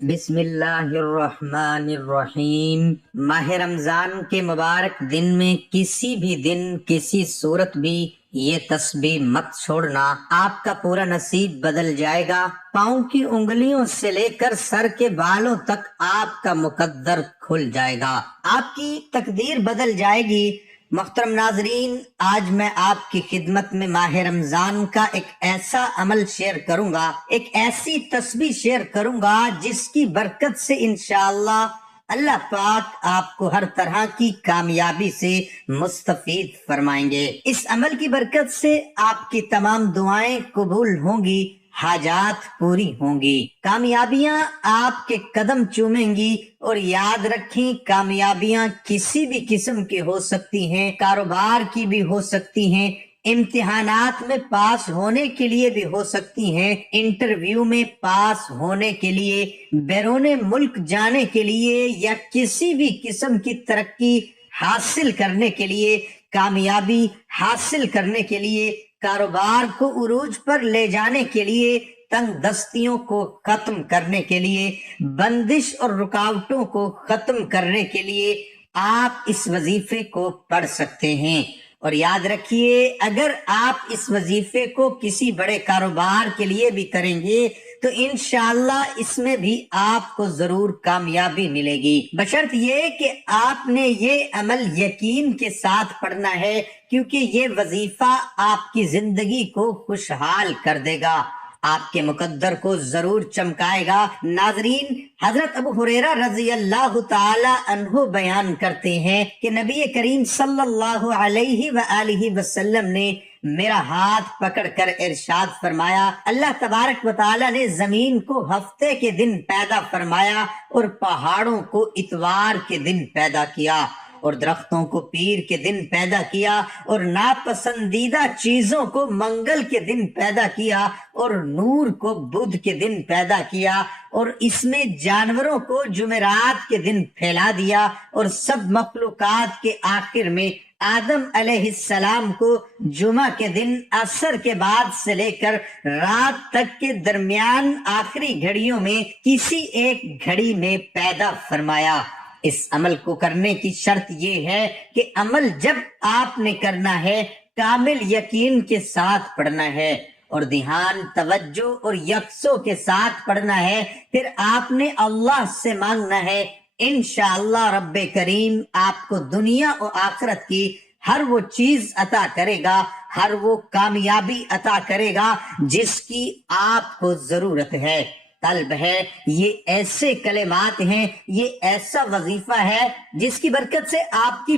بسم اللہ الرحمن الرحیم۔ ماہ رمضان کے مبارک دن میں کسی بھی دن کسی صورت بھی یہ تسبیح مت چھوڑنا، آپ کا پورا نصیب بدل جائے گا۔ پاؤں کی انگلیوں سے لے کر سر کے بالوں تک آپ کا مقدر کھل جائے گا، آپ کی تقدیر بدل جائے گی۔ محترم ناظرین، آج میں آپ کی خدمت میں ماہ رمضان کا ایک ایسا عمل شیئر کروں گا، ایک ایسی تسبیح شیئر کروں گا جس کی برکت سے انشاءاللہ اللہ پاک آپ کو ہر طرح کی کامیابی سے مستفید فرمائیں گے۔ اس عمل کی برکت سے آپ کی تمام دعائیں قبول ہوں گی، حاجات پوری ہوں گی، کامیابیاں آپ کے قدم چومیں گی۔ اور یاد رکھیں، کامیابیاں کسی بھی قسم کی ہو سکتی ہیں، کاروبار کی بھی ہو سکتی ہیں، امتحانات میں پاس ہونے کے لیے بھی ہو سکتی ہیں، انٹرویو میں پاس ہونے کے لیے، بیرون ملک جانے کے لیے، یا کسی بھی قسم کی ترقی حاصل کرنے کے لیے، کامیابی حاصل کرنے کے لیے، کاروبار کو عروج پر لے جانے کے لیے، تنگ دستیوں کو ختم کرنے کے لیے، بندش اور رکاوٹوں کو ختم کرنے کے لیے آپ اس وظیفے کو پڑھ سکتے ہیں۔ اور یاد رکھیے، اگر آپ اس وظیفے کو کسی بڑے کاروبار کے لیے بھی کریں گے تو انشاءاللہ اس میں بھی آپ کو ضرور کامیابی ملے گی، بشرط یہ کہ آپ نے یہ عمل یقین کے ساتھ پڑھنا ہے، کیونکہ یہ وظیفہ آپ کی زندگی کو خوشحال کر دے گا، آپ کے مقدر کو ضرور چمکائے گا۔ ناظرین، حضرت ابو ہریرہ رضی اللہ تعالی عنہ بیان کرتے ہیں کہ نبی کریم صلی اللہ علیہ وآلہ وسلم نے میرا ہاتھ پکڑ کر ارشاد فرمایا، اللہ تبارک و تعالی نے زمین کو ہفتے کے دن پیدا فرمایا اور پہاڑوں کو اتوار کے دن پیدا کیا، اور درختوں کو پیر کے دن پیدا کیا، اور ناپسندیدہ چیزوں کو منگل کے دن پیدا کیا، اور نور کو بدھ کے دن پیدا کیا، اور اس میں جانوروں کو جمعرات کے دن پھیلا دیا، اور سب مخلوقات کے آخر میں آدم علیہ السلام کو جمعہ کے دن عصر کے بعد سے لے کر رات تک کے درمیان آخری گھڑیوں میں کسی ایک گھڑی میں پیدا فرمایا۔ اس عمل کو کرنے کی شرط یہ ہے کہ عمل جب آپ نے کرنا ہے کامل یقین کے ساتھ پڑھنا ہے، اور دھیان، توجہ اور یکسو کے ساتھ پڑھنا ہے۔ پھر آپ نے اللہ سے مانگنا ہے، انشاءاللہ رب کریم آپ کو دنیا و آخرت کی ہر وہ چیز عطا کرے گا، ہر وہ کامیابی عطا کرے گا جس کی آپ کو ضرورت ہے، طلب ہے۔ یہ ایسے کلمات ہیں، یہ ایسا وظیفہ ہے جس کی برکت سے آپ کی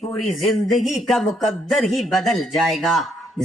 پوری زندگی کا مقدر ہی بدل جائے گا،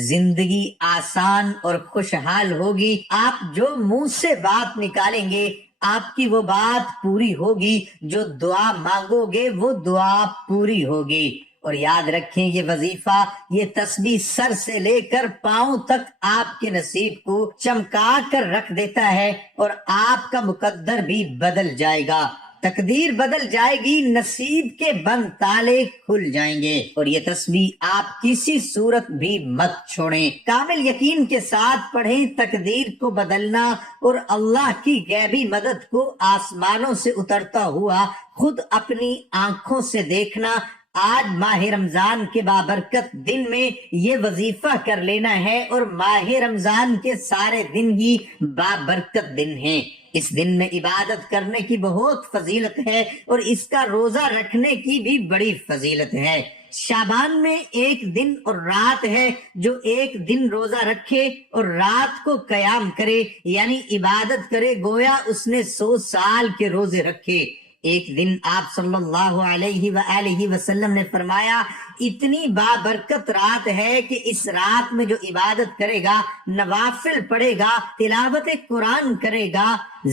زندگی آسان اور خوشحال ہوگی۔ آپ جو منہ سے بات نکالیں گے آپ کی وہ بات پوری ہوگی، جو دعا مانگو گے وہ دعا پوری ہوگی۔ اور یاد رکھیں، یہ وظیفہ، یہ تسبیح سر سے لے کر پاؤں تک آپ کے نصیب کو چمکا کر رکھ دیتا ہے، اور آپ کا مقدر بھی بدل جائے گا، تقدیر بدل جائے گی، نصیب کے بند تالے کھل جائیں گے۔ اور یہ تسبیح آپ کسی صورت بھی مت چھوڑیں، کامل یقین کے ساتھ پڑھیں۔ تقدیر کو بدلنا اور اللہ کی غیبی مدد کو آسمانوں سے اترتا ہوا خود اپنی آنکھوں سے دیکھنا، آج ماہ رمضان کے بابرکت دن میں یہ وظیفہ کر لینا ہے، اور ماہ رمضان کے سارے دن ہی بابرکت دن ہیں۔ اس دن میں عبادت کرنے کی بہت فضیلت ہے، اور اس کا روزہ رکھنے کی بھی بڑی فضیلت ہے۔ شعبان میں ایک دن اور رات ہے، جو ایک دن روزہ رکھے اور رات کو قیام کرے، یعنی عبادت کرے، گویا اس نے 100 سال کے روزے رکھے۔ ایک دن آپ صلی اللہ علیہ وآلہ وسلم نے فرمایا، اتنی بابرکت رات ہے کہ اس رات میں جو عبادت کرے گا، نوافل پڑھے گا، تلاوت قرآن کرے گا،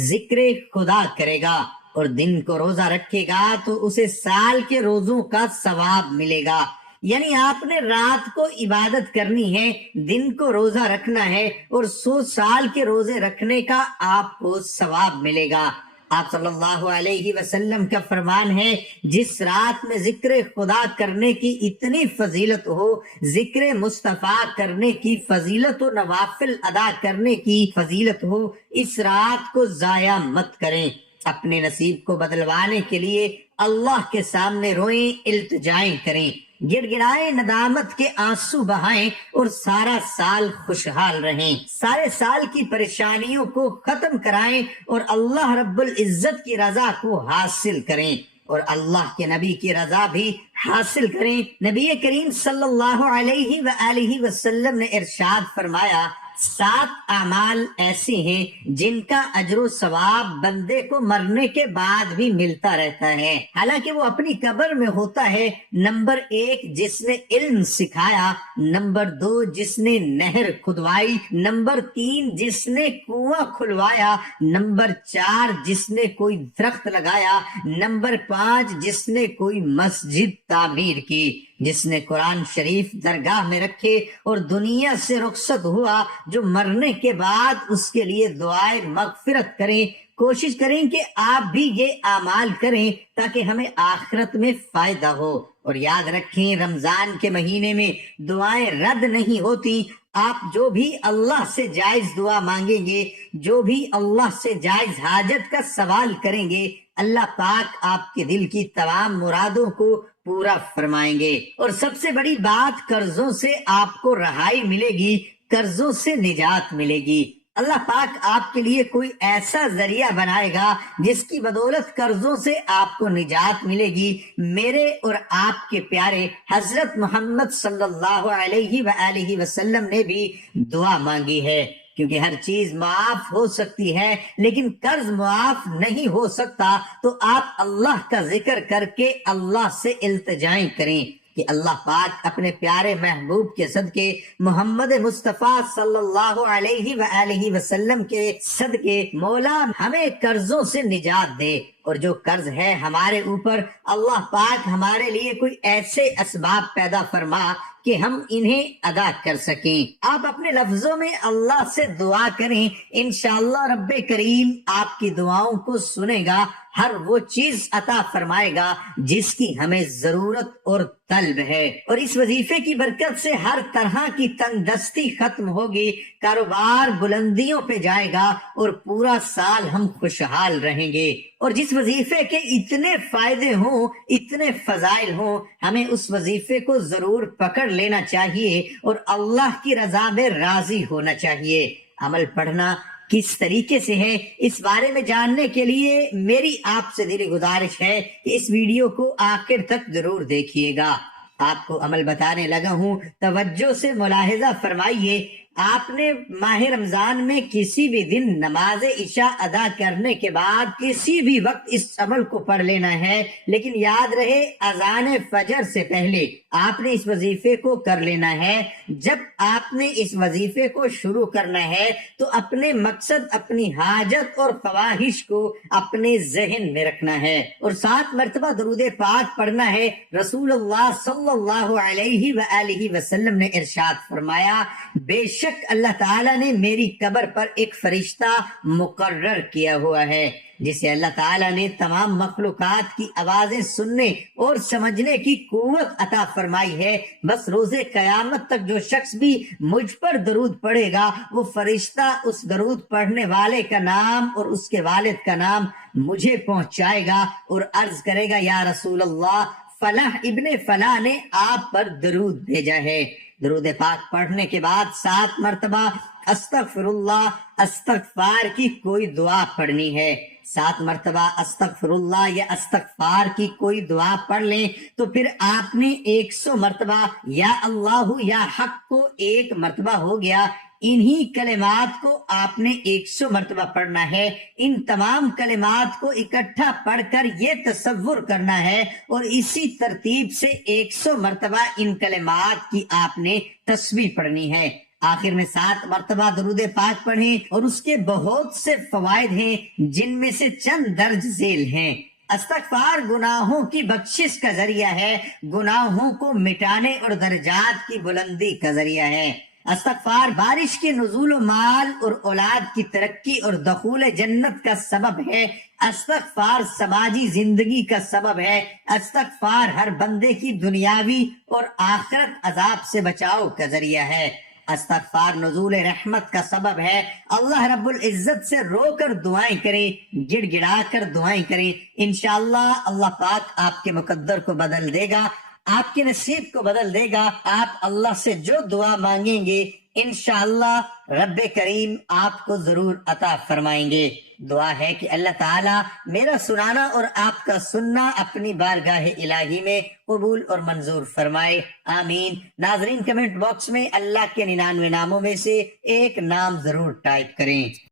ذکر خدا کرے گا، اور دن کو روزہ رکھے گا تو اسے سال کے روزوں کا ثواب ملے گا۔ یعنی آپ نے رات کو عبادت کرنی ہے، دن کو روزہ رکھنا ہے، اور 100 سال کے روزے رکھنے کا آپ کو ثواب ملے گا۔ آپ صلی اللہ علیہ وسلم کا فرمان ہے، جس رات میں ذکر خدا کرنے کی اتنی فضیلت ہو، ذکر مصطفیٰ کرنے کی فضیلت و نوافل ادا کرنے کی فضیلت ہو، اس رات کو ضائع مت کریں۔ اپنے نصیب کو بدلوانے کے لیے اللہ کے سامنے روئیں، التجائیں کریں، گڑ گڑائیں، ندامت کے آنسو بہائیں اور سارا سال خوشحال رہیں، سارے سال کی پریشانیوں کو ختم کرائیں اور اللہ رب العزت کی رضا کو حاصل کریں اور اللہ کے نبی کی رضا بھی حاصل کریں۔ نبی کریم صلی اللہ علیہ وآلہ وسلم نے ارشاد فرمایا، 7 اعمال ایسے ہیں جن کا اجر و ثواب بندے کو مرنے کے بعد بھی ملتا رہتا ہے، حالانکہ وہ اپنی قبر میں ہوتا ہے۔ نمبر 1، جس نے علم سکھایا، نمبر 2، جس نے نہر کھدوائی، نمبر 3، جس نے کنواں کھلوایا، نمبر 4، جس نے کوئی درخت لگایا، نمبر 5، جس نے کوئی مسجد تعمیر کی، جس نے قرآن شریف درگاہ میں رکھے اور دنیا سے رخصت ہوا، جو مرنے کے بعد اس کے لیے دعائے مغفرت کریں۔ کوشش کریں کہ آپ بھی یہ اعمال کریں تاکہ ہمیں آخرت میں فائدہ ہو۔ اور یاد رکھیں، رمضان کے مہینے میں دعائیں رد نہیں ہوتی۔ آپ جو بھی اللہ سے جائز دعا مانگیں گے، جو بھی اللہ سے جائز حاجت کا سوال کریں گے، اللہ پاک آپ کے دل کی تمام مرادوں کو پورا فرمائیں گے۔ اور سب سے بڑی بات، قرضوں سے آپ کو رہائی ملے گی، قرضوں سے نجات ملے گی۔ اللہ پاک آپ کے لیے کوئی ایسا ذریعہ بنائے گا جس کی بدولت قرضوں سے آپ کو نجات ملے گی۔ میرے اور آپ کے پیارے حضرت محمد صلی اللہ علیہ وآلہ وسلم نے بھی دعا مانگی ہے، کیونکہ ہر چیز معاف ہو سکتی ہے لیکن قرض معاف نہیں ہو سکتا۔ تو آپ اللہ کا ذکر کر کے اللہ سے التجائیں کریں کہ اللہ پاک اپنے پیارے محبوب کے صدقے، محمد مصطفیٰ صلی اللہ علیہ وآلہ وسلم کے صدقے، مولا ہمیں قرضوں سے نجات دے، اور جو قرض ہے ہمارے اوپر، اللہ پاک ہمارے لیے کوئی ایسے اسباب پیدا فرما کہ ہم انہیں ادا کر سکیں۔ آپ اپنے لفظوں میں اللہ سے دعا کریں، انشاءاللہ رب کریم آپ کی دعاؤں کو سنے گا، ہر وہ چیز عطا فرمائے گا جس کی ہمیں ضرورت اور طلب ہے۔ اور اس وظیفے کی برکت سے ہر طرح کی تنگ دستی ختم ہوگی، کاروبار بلندیوں پہ جائے گا اور پورا سال ہم خوشحال رہیں گے۔ اور جس وظیفے کے اتنے فائدے ہوں، اتنے فضائل ہوں، ہمیں اس وظیفے کو ضرور پکڑ لینا چاہیے اور اللہ کی رضا میں راضی ہونا چاہیے۔ عمل پڑھنا کس طریقے سے ہے، اس بارے میں جاننے کے لیے میری آپ سے دلی گزارش ہے کہ اس ویڈیو کو آخر تک ضرور دیکھیے گا۔ آپ کو عمل بتانے لگا ہوں، توجہ سے ملاحظہ فرمائیے۔ آپ نے ماہ رمضان میں کسی بھی دن نماز عشاء ادا کرنے کے بعد کسی بھی وقت اس عمل کو پڑھ لینا ہے، لیکن یاد رہے اذان فجر سے پہلے آپ نے اس وظیفے کو کر لینا ہے۔ جب آپ نے اس وظیفے کو شروع کرنا ہے تو اپنے مقصد، اپنی حاجت اور خواہش کو اپنے ذہن میں رکھنا ہے اور 7 مرتبہ درود پاک پڑھنا ہے۔ رسول اللہ صلی اللہ علیہ وآلہ وسلم نے ارشاد فرمایا، بے شک اللہ تعالیٰ نے میری قبر پر ایک فرشتہ مقرر کیا ہوا ہے جسے اللہ تعالیٰ نے تمام مخلوقات کی آوازیں سننے اور سمجھنے کی قوت عطا فرمائی ہے۔ بس روز قیامت تک جو شخص بھی مجھ پر درود پڑھے گا، وہ فرشتہ اس درود پڑھنے والے کا نام اور اس کے والد کا نام مجھے پہنچائے گا اور عرض کرے گا، یا رسول اللہ، فلاں ابن فلاں نے آپ پر درود بھیجا ہے۔ درود پاک پڑھنے کے بعد 7 مرتبہ استغفر اللہ، استغفار کی کوئی دعا پڑھنی ہے۔ 7 مرتبہ استغفر اللہ یا استغفار کی کوئی دعا پڑھ لیں تو پھر آپ نے 100 مرتبہ یا اللہ یا حق کو 1 مرتبہ ہو گیا۔ انہی کلمات کو آپ نے 100 مرتبہ پڑھنا ہے۔ ان تمام کلمات کو اکٹھا پڑھ کر یہ تصور کرنا ہے اور اسی ترتیب سے 100 مرتبہ ان کلمات کی آپ نے تسبیح پڑھنی ہے۔ آخر میں 7 مرتبہ درود پاک پڑھیں اور اس کے بہت سے فوائد ہیں، جن میں سے چند درج ذیل ہیں۔ استغفار گناہوں کی بخشش کا ذریعہ ہے، گناہوں کو مٹانے اور درجات کی بلندی کا ذریعہ ہے۔ استغفار بارش کے نزول و مال اور اولاد کی ترقی اور دخول جنت کا سبب ہے۔ استغفار سماجی زندگی کا سبب ہے، استغفار ہر بندے کی دنیاوی اور آخرت عذاب سے بچاؤ کا ذریعہ ہے، استغفار نزول رحمت کا سبب ہے۔ اللہ رب العزت سے رو کر دعائیں کریں، گڑ گڑا کر دعائیں کریں، انشاءاللہ اللہ پاک آپ کے مقدر کو بدل دے گا، آپ کے نصیب کو بدل دے گا۔ آپ اللہ سے جو دعا مانگیں گے انشاءاللہ رب کریم آپ کو ضرور عطا فرمائیں گے۔ دعا ہے کہ اللہ تعالیٰ میرا سنانا اور آپ کا سننا اپنی بارگاہ الہی میں قبول اور منظور فرمائے، آمین۔ ناظرین کمنٹ باکس میں اللہ کے 99 ناموں میں سے ایک نام ضرور ٹائپ کریں۔